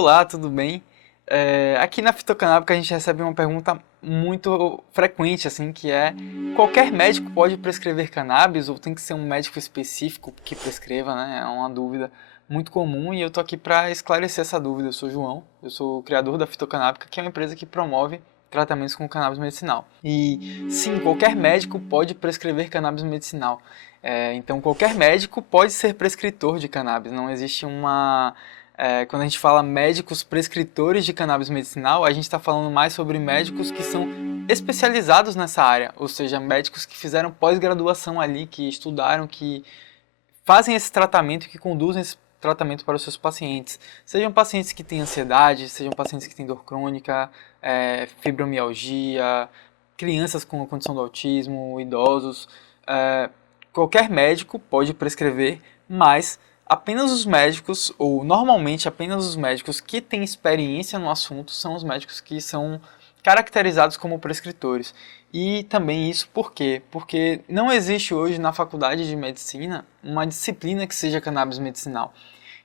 Olá, tudo bem? Aqui na Fitocanábica a gente recebe uma pergunta muito frequente, assim, que é: qualquer médico pode prescrever cannabis ou tem que ser um médico específico que prescreva, né? É uma dúvida muito comum e eu tô aqui para esclarecer essa dúvida. Eu sou João, eu sou o criador da Fitocanábica, que é uma empresa que promove tratamentos com cannabis medicinal. E sim, qualquer médico pode prescrever cannabis medicinal. Então qualquer médico pode ser prescritor de cannabis, não existe uma quando a gente fala médicos prescritores de cannabis medicinal, a gente está falando mais sobre médicos que são especializados nessa área, ou seja, médicos que fizeram pós-graduação ali, que estudaram, que fazem esse tratamento, que conduzem esse tratamento para os seus pacientes. Sejam pacientes que têm ansiedade, sejam pacientes que têm dor crônica, fibromialgia, crianças com a condição do autismo, idosos. Qualquer médico pode prescrever, mas apenas os médicos, ou normalmente apenas os médicos que têm experiência no assunto, são os médicos que são caracterizados como prescritores. E também isso por quê? Porque não existe hoje na faculdade de medicina uma disciplina que seja cannabis medicinal.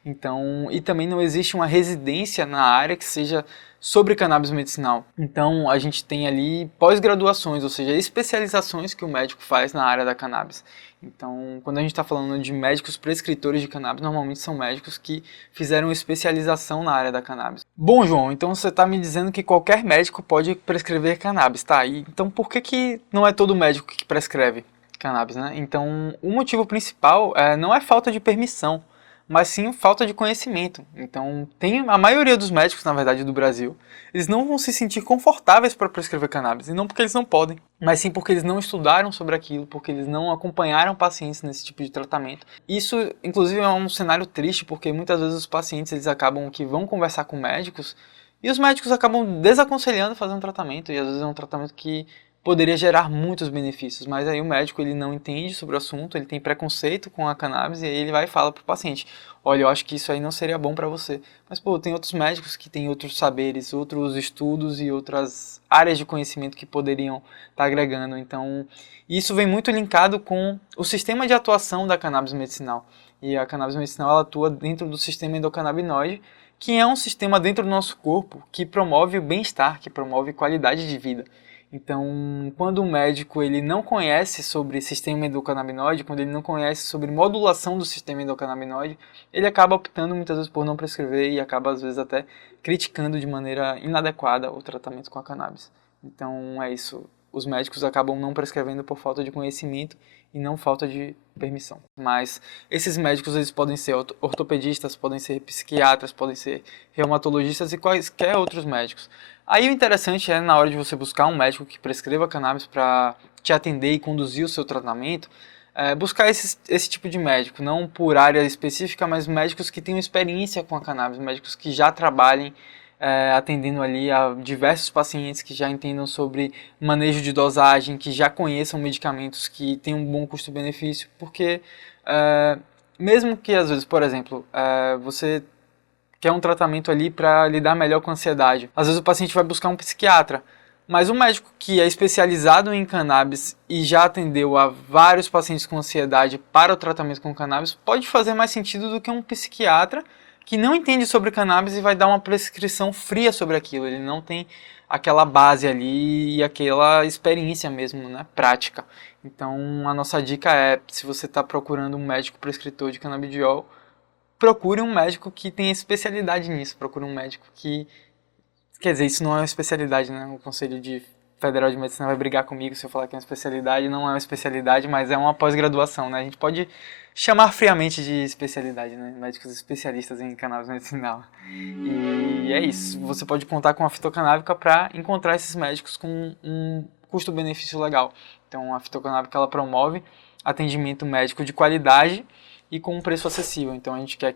Então, e também não existe uma residência na área que seja sobre cannabis medicinal. Então, a gente tem ali pós-graduações, ou seja, especializações que o médico faz na área da cannabis. Então, quando a gente está falando de médicos prescritores de cannabis, normalmente são médicos que fizeram especialização na área da cannabis. Bom, João, então você está me dizendo que qualquer médico pode prescrever cannabis, tá? Então, por que não é todo médico que prescreve cannabis, né? Então, o motivo principal não é falta de permissão, mas sim falta de conhecimento. Então, tem a maioria dos médicos, na verdade, do Brasil, eles não vão se sentir confortáveis para prescrever cannabis, e não porque eles não podem, mas sim porque eles não estudaram sobre aquilo, porque eles não acompanharam pacientes nesse tipo de tratamento. Isso, inclusive, é um cenário triste, porque muitas vezes os pacientes eles acabam que vão conversar com médicos, e os médicos acabam desaconselhando fazer um tratamento, e às vezes é um tratamento que poderia gerar muitos benefícios, mas aí o médico ele não entende sobre o assunto, ele tem preconceito com a cannabis e aí ele vai e fala para o paciente: olha, eu acho que isso aí não seria bom para você. Mas pô, tem outros médicos que têm outros saberes, outros estudos e outras áreas de conhecimento que poderiam estar agregando. Então, isso vem muito linkado com o sistema de atuação da cannabis medicinal. E a cannabis medicinal ela atua dentro do sistema endocannabinoide, que é um sistema dentro do nosso corpo que promove o bem-estar, que promove qualidade de vida. Então, quando o médico ele não conhece sobre sistema endocannabinoide, quando ele não conhece sobre modulação do sistema endocannabinoide, ele acaba optando muitas vezes por não prescrever e acaba às vezes até criticando de maneira inadequada o tratamento com a cannabis. Então é isso, os médicos acabam não prescrevendo por falta de conhecimento e não falta de permissão. Mas esses médicos eles podem ser ortopedistas, podem ser psiquiatras, podem ser reumatologistas e quaisquer outros médicos. Aí o interessante é, na hora de você buscar um médico que prescreva cannabis para te atender e conduzir o seu tratamento, buscar esse tipo de médico, não por área específica, mas médicos que tenham experiência com a cannabis, médicos que já trabalhem atendendo ali a diversos pacientes, que já entendam sobre manejo de dosagem, que já conheçam medicamentos que têm um bom custo-benefício, porque mesmo que às vezes, por exemplo, você quer um tratamento ali para lidar melhor com a ansiedade. Às vezes o paciente vai buscar um psiquiatra, mas um médico que é especializado em cannabis e já atendeu a vários pacientes com ansiedade para o tratamento com cannabis pode fazer mais sentido do que um psiquiatra que não entende sobre cannabis e vai dar uma prescrição fria sobre aquilo. Ele não tem aquela base ali e aquela experiência mesmo, né, prática. Então a nossa dica é, se você está procurando um médico prescritor de canabidiol, procure um médico que tenha especialidade nisso, procure um médico que... Quer dizer, isso não é uma especialidade, né? O Conselho Federal de Medicina vai brigar comigo se eu falar que é uma especialidade. Não é uma especialidade, mas é uma pós-graduação, né? A gente pode chamar friamente de especialidade, né? Médicos especialistas em cannabis medicinal. E é isso. Você pode contar com a fitocanábica para encontrar esses médicos com um custo-benefício legal. Então, a fitocanábica ela promove atendimento médico de qualidade e com um preço acessível. Então a gente quer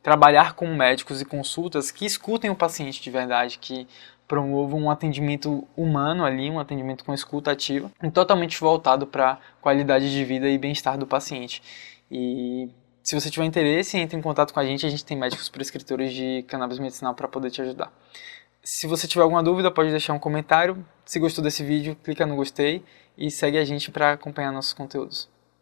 trabalhar com médicos e consultas que escutem o paciente de verdade, que promovam um atendimento humano ali, um atendimento com escuta ativa, e totalmente voltado para qualidade de vida e bem-estar do paciente. E se você tiver interesse, entre em contato com a gente tem médicos prescritores de cannabis medicinal para poder te ajudar. Se você tiver alguma dúvida, pode deixar um comentário. Se gostou desse vídeo, clica no gostei e segue a gente para acompanhar nossos conteúdos.